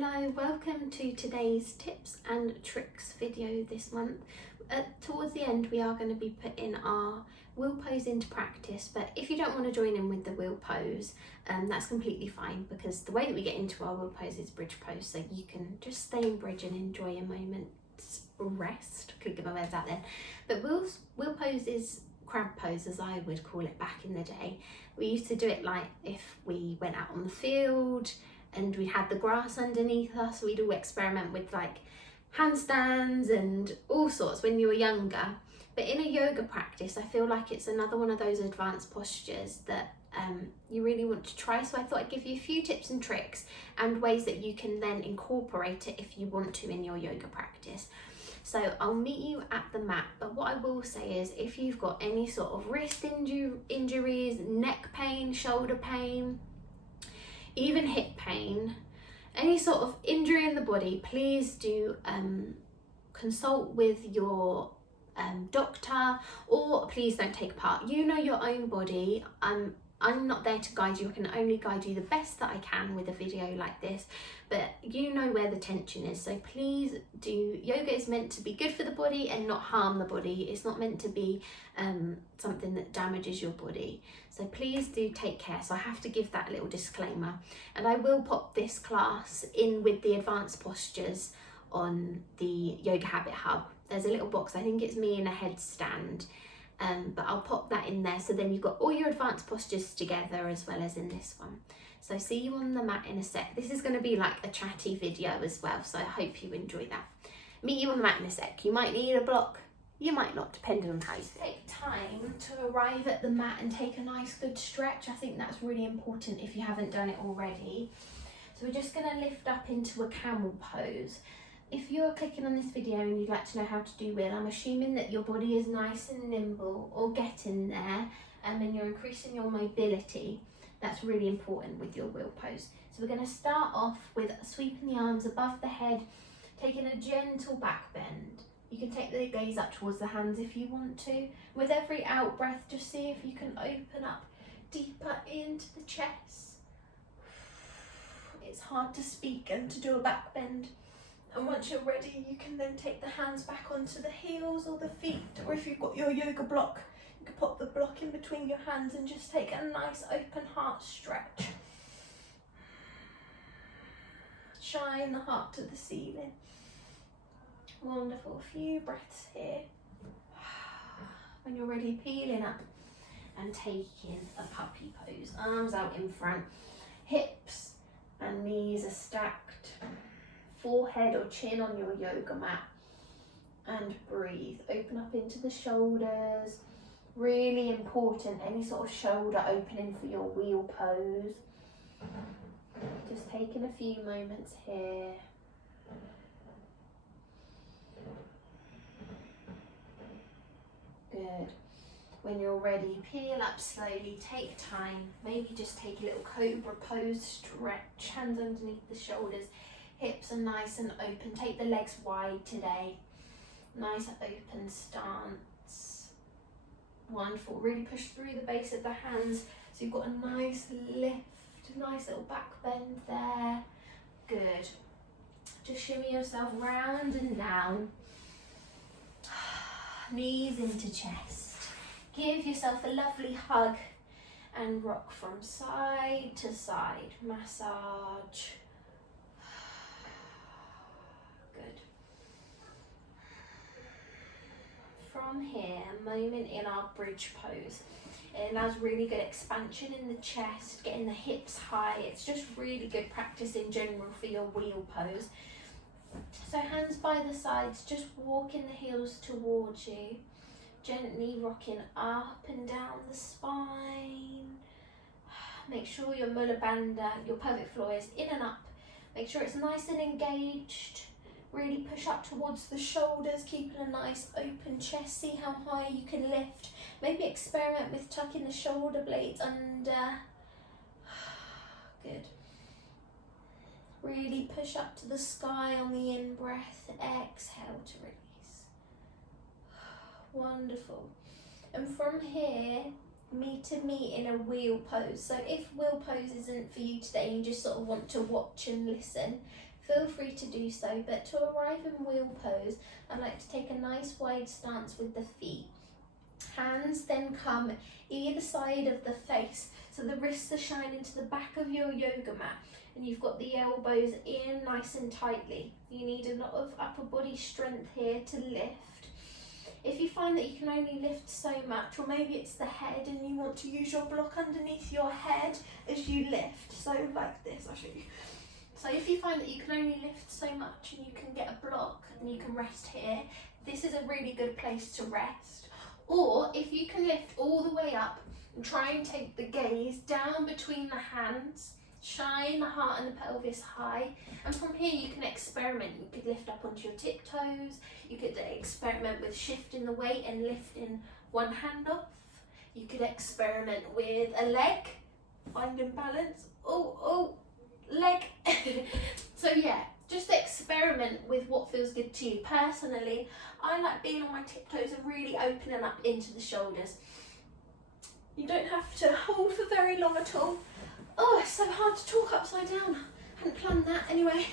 Hello, welcome to today's tips and tricks video this month. Towards the end we are going to be putting our wheel pose into practice, but if you don't want to join in with the wheel pose, that's completely fine, because the way that we get into our wheel pose is bridge pose, so you can just stay in bridge and enjoy a moment's rest. Could get my words out then. But wheel pose is crab pose, as I would call it back in the day. We used to do it like if we went out on the field and we had the grass underneath us. We'd all experiment with like handstands and all sorts when you were younger. But in a yoga practice, I feel like it's another one of those advanced postures that you really want to try. So I thought I'd give you a few tips and tricks and ways that you can then incorporate it if you want to in your yoga practice. So I'll meet you at the mat, but what I will say is if you've got any sort of wrist injuries, neck pain, shoulder pain, even hip pain, any sort of injury in the body, please do consult with your doctor, or please don't take part. You know your own body. I'm not there to guide you. I can only guide you the best that I can with a video like this, but you know where the tension is. So please do. Yoga is meant to be good for the body and not harm the body. It's not meant to be something that damages your body. So please do take care. So I have to give that little disclaimer, and I will pop this class in with the advanced postures on the Yoga Habit Hub. There's a little box, I think it's me in a headstand, but I'll pop that in there, so then you've got all your advanced postures together as well as in this one. So see you on the mat in a sec. This is going to be like a chatty video as well, so I hope you enjoy that. Meet you on the mat in a sec. You might need a block, you might not, depending on how you feel. Take time to arrive at the mat and take a nice good stretch. I think that's really important if you haven't done it already. So we're just going to lift up into a camel pose. If you're clicking on this video and you'd like to know how to do wheel, I'm assuming that your body is nice and nimble or getting there, and you're increasing your mobility. That's really important with your wheel pose. So we're going to start off with sweeping the arms above the head, taking a gentle back bend. You can take the gaze up towards the hands if you want to. With every out breath, just see if you can open up deeper into the chest. It's hard to speak and to do a back bend. And once you're ready, you can then take the hands back onto the heels or the feet, or if you've got your yoga block, you can pop the block in between your hands and just take a nice open heart stretch. Shine the heart to the ceiling. Wonderful. A few breaths here. When you're ready, peeling up and taking a puppy pose. Arms out in front, hips and knees are stacked. Forehead or chin on your yoga mat, and breathe. Open up into the shoulders. Really important, any sort of shoulder opening for your wheel pose. Just taking a few moments here. Good. When you're ready, peel up slowly, take time. Maybe just take a little cobra pose, stretch, hands underneath the shoulders. Hips are nice and open. Take the legs wide today. Nice open stance. Wonderful. Really push through the base of the hands so you've got a nice lift, nice little back bend there. Good. Just shimmy yourself round and down. Knees into chest. Give yourself a lovely hug and rock from side to side. Massage. Good. From here, a moment in our bridge pose. It allows really good expansion in the chest, getting the hips high. It's just really good practice in general for your wheel pose. So hands by the sides, just walking the heels towards you. Gently rocking up and down the spine. Make sure your Mula Bandha, your pelvic floor is in and up. Make sure it's nice and engaged. Really push up towards the shoulders, keeping a nice open chest. See how high you can lift. Maybe experiment with tucking the shoulder blades under. Good. Really push up to the sky on the in-breath. Exhale to release. Wonderful. And from here, me to me in a wheel pose. So if wheel pose isn't for you today, you just sort of want to watch and listen, feel free to do so. But to arrive in wheel pose, I like to take a nice wide stance with the feet. Hands then come either side of the face, so the wrists are shine into the back of your yoga mat, and you've got the elbows in nice and tightly. You need a lot of upper body strength here to lift. If you find that you can only lift so much, or maybe it's the head and you want to use your block underneath your head as you lift, so like this, I'll show you. So if you find that you can only lift so much and you can get a block and you can rest here, this is a really good place to rest. Or if you can lift all the way up and try and take the gaze down between the hands, shine the heart and the pelvis high, and from here you can experiment. You could lift up onto your tiptoes, you could experiment with shifting the weight and lifting one hand off. You could experiment with a leg, finding balance. Oh, leg. So yeah, just experiment with what feels good to you. Personally, I like being on my tiptoes and really opening up into the shoulders. You don't have to hold for very long at all. Oh, it's so hard to talk upside down. I hadn't planned that anyway.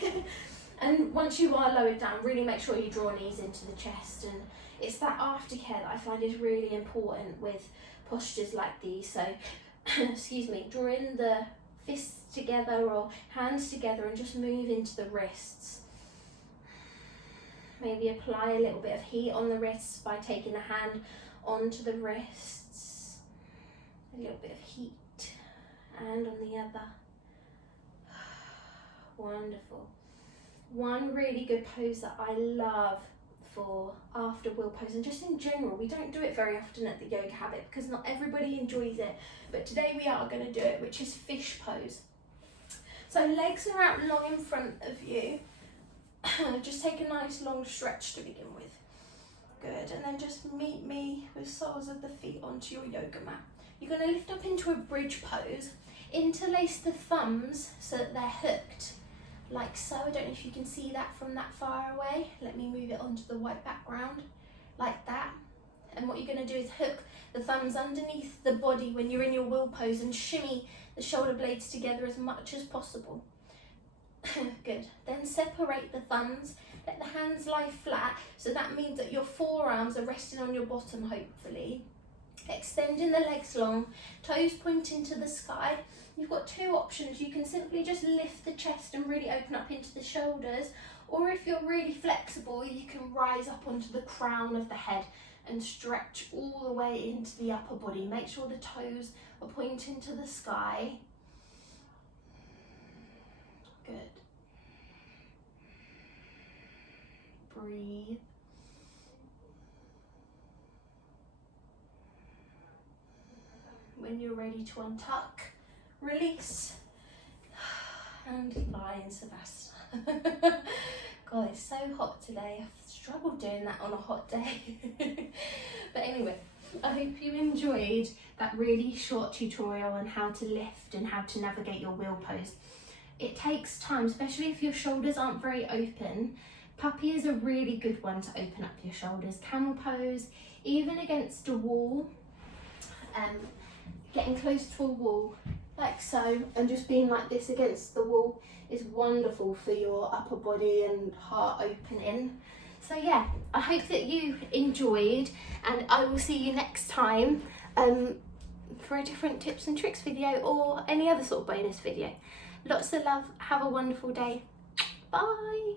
And once you are lowered down, really make sure you draw knees into the chest. And it's that aftercare that I find is really important with postures like these. So, excuse me, drawing the fists together or hands together and just move into the wrists. Maybe apply a little bit of heat on the wrists by taking the hand onto the wrists. A little bit of heat. And on the other. Wonderful. One really good pose that I love for after wheel pose, and just in general, we don't do it very often at the Yoga Habit because not everybody enjoys it, but today we are going to do it, which is fish pose. So legs are out long in front of you. Just take a nice long stretch to begin with. Good, and then just meet me with soles of the feet onto your yoga mat. You're going to lift up into a bridge pose. Interlace the thumbs so that they're hooked, like so. I don't know if you can see that from that far away. Let me move it onto the white background, like that. And what you're going to do is hook the thumbs underneath the body when you're in your wheel pose and shimmy the shoulder blades together as much as possible. Good. Then separate the thumbs, let the hands lie flat, so that means that your forearms are resting on your bottom, hopefully. Extending the legs long, toes pointing to the sky. You've got two options. You can simply just lift the chest and really open up into the shoulders, or if you're really flexible, you can rise up onto the crown of the head and stretch all the way into the upper body. Make sure the toes are pointing to the sky. Good. Breathe. When you're ready to untuck, release, and lie in Savasana. God, it's so hot today. I've struggled doing that on a hot day. But anyway, I hope you enjoyed that really short tutorial on how to lift and how to navigate your wheel pose. It takes time, especially if your shoulders aren't very open. Puppy is a really good one to open up your shoulders. Camel pose, even against a wall. Getting close to a wall like so and just being like this against the wall is wonderful for your upper body and heart opening. So yeah, I hope that you enjoyed, and I will see you next time for a different tips and tricks video or any other sort of bonus video. Lots of love, have a wonderful day, bye.